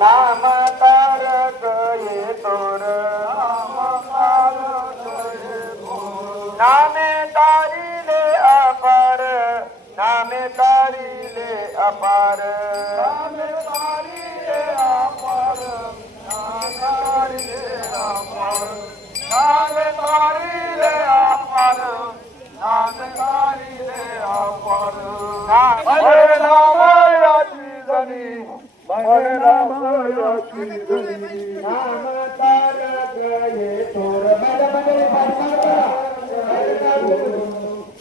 नाम तारक ये तोर नामे तारीले अपार नामे तारीले अपार नामे तारीले अपार नामे तारीले अपार नामे तारीले अपार नामे नामायाची जनी नाम तारक ये तोर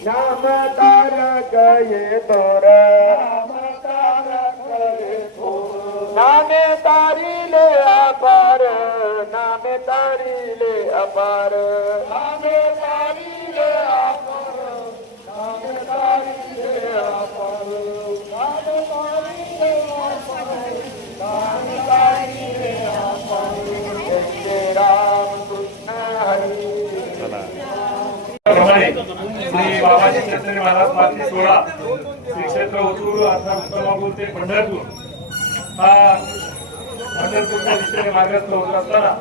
नाम तारक ये तोर नामे तारीले अपार नामे तारीले अपार नामे तारीले अपार नामे तारीले अपार नामे तारीले श्री बाबाजी छत्रपती महाराज पालखी सोहळा श्री क्षेत्र ओतूर अर्थात उत्तमापूर ते पंढरपूर हा पंढरपूरच्या दिशेने मार्गस्थ होत असताना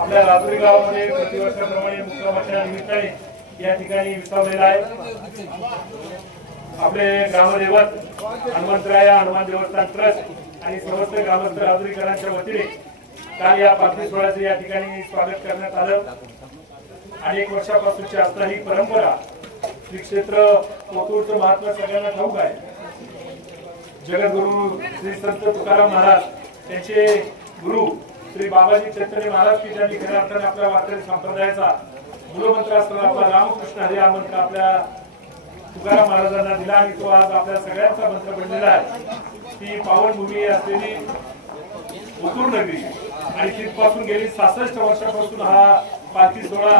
आपल्या राजुरी गावामध्ये प्रतिवर्षाप्रमाणे मुक्कामाच्या निमित्ताने या ठिकाणी विसावलेला आहे. आपले ग्रामदैवत हनुमंतराय हनुमान देवस्थान ट्रस्ट आणि समस्त ग्रामस्थ राजुरीकरांच्या वतीने काल या पालखी सोहळ्याचे या ठिकाणी स्वागत करण्यात आलं. अनेक वर्षापासूनची असणारी परंपरा श्री क्षेत्र ओतूरचं महात्मा सगळ्यांना ठाऊक आहे. जगद्गुरु श्री संत तुकाराम महाराज त्यांचे गुरु श्री बाबाजी छत्रपती महाराज की ज्यांनी खऱ्या अर्थाने आपल्या वारकरी संप्रदायाचा मूलमंत्र असलेला आपला रामकृष्ण हरी हा मंत्र आपल्या तुकाराम महाराजांना दिला आणि तो आज आपल्या सगळ्यांचा मंत्र बनलेला आहे. ती पावनभूमी असलेली ओतूर नगरी आणि तिथपासून गेली 66 वर्षापासून हा पालखी सोहळा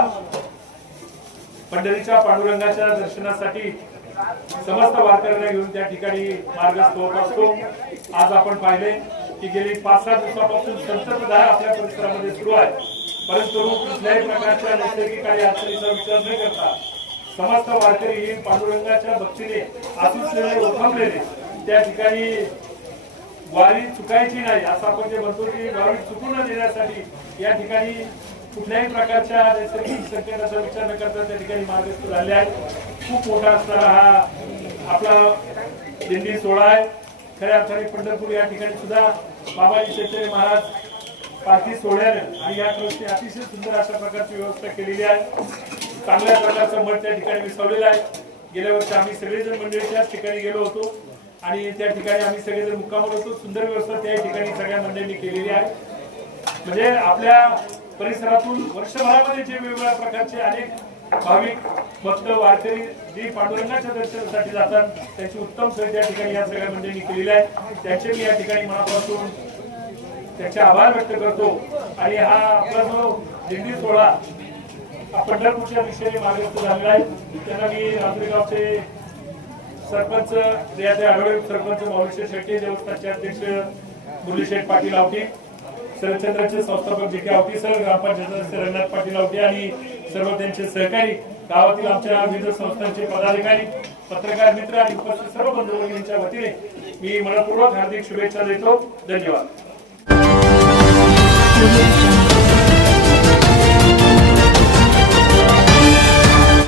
पंढरीच्या पांडुरंगाच्या दर्शनासाठी समस्त वारकऱ्यांना घेऊन त्या ठिकाणी मार्गस्थ होत असतो. आज आपण पाहिले की गेली 5-6 दिवसापासून संततधार आपल्या परिसरामध्ये सुरू आहे, परंतु कुठल्याही प्रकारच्या नैसर्गिक आणि अडचणीचा विचार न करता समस्त वारकरी पांडुरंगाच्या भक्तीने आसुसलेले ओथंबलेले त्या ठिकाणी वारी चुकायची नाही असं आपण जे म्हणतो की वारी चुकू न देण्यासाठी या ठिकाणी कुठल्याही प्रकारच्या नैसर्गिक संकटाचा विचार न करता त्या ठिकाणी मार्गस्थ झाले आहेत. खूप मोठा असणारा हा आपला दिंडी सोहळा आहे. खऱ्या अर्थाने पंढरपूर या ठिकाणी सुद्धा बाबाजी छत्रपती महाराज पालखी सोहळ्याने आणि या ट्रस्टने अतिशय सुंदर अशा प्रकारची व्यवस्था केलेली आहे. चांगल्या प्रकारचं मठ त्या ठिकाणी विसावलेलं आहे. गेल्या वर्षी आम्ही सगळेजण मंडळी त्याच ठिकाणी गेलो होतो आणि त्या ठिकाणी आम्ही सगळेजण मुक्कामावर होतो. सुंदर व्यवस्था त्या ठिकाणी सगळ्या मंडळींनी केलेली आहे. म्हणजे आपल्या परिसरातून वर्षभरामध्ये जे वेगवेगळ्या प्रकारचे अनेक भाविक भक्त वारकरी जी पांडुरंगाच्या दर्शनासाठी जातात त्यांची उत्तम सोय त्या ठिकाणी या सगळ्या मंडळींनी केलेली आहे. त्यांचे मी या ठिकाणी मनापासून त्यांचे आभार व्यक्त करतो. आणि हा आपला जो दिंडी सोहळा पंढरपूरच्या दिशेने मार्गस्थ झालेला आहे त्यांना मी राजुरी गावचे सरपंच आढळवे सरपंच माऊली शेट्टी देवस्थानचे अध्यक्ष मुरलीशेठ पाटील आवटी शरदचंद्राचे संस्थापक जे के आवटी सर ग्रामपंचायत सदस्य रंगनाथ पाटील आवटी आणि सर्व त्यांचे सहकारी गावातील आमच्या विविध संस्थांचे पदाधिकारी पत्रकार मित्र आणि उपस्थित सर्व बंधू भगिनींच्या वतीने मी मनपूर्वक हार्दिक शुभेच्छा देतो. धन्यवाद.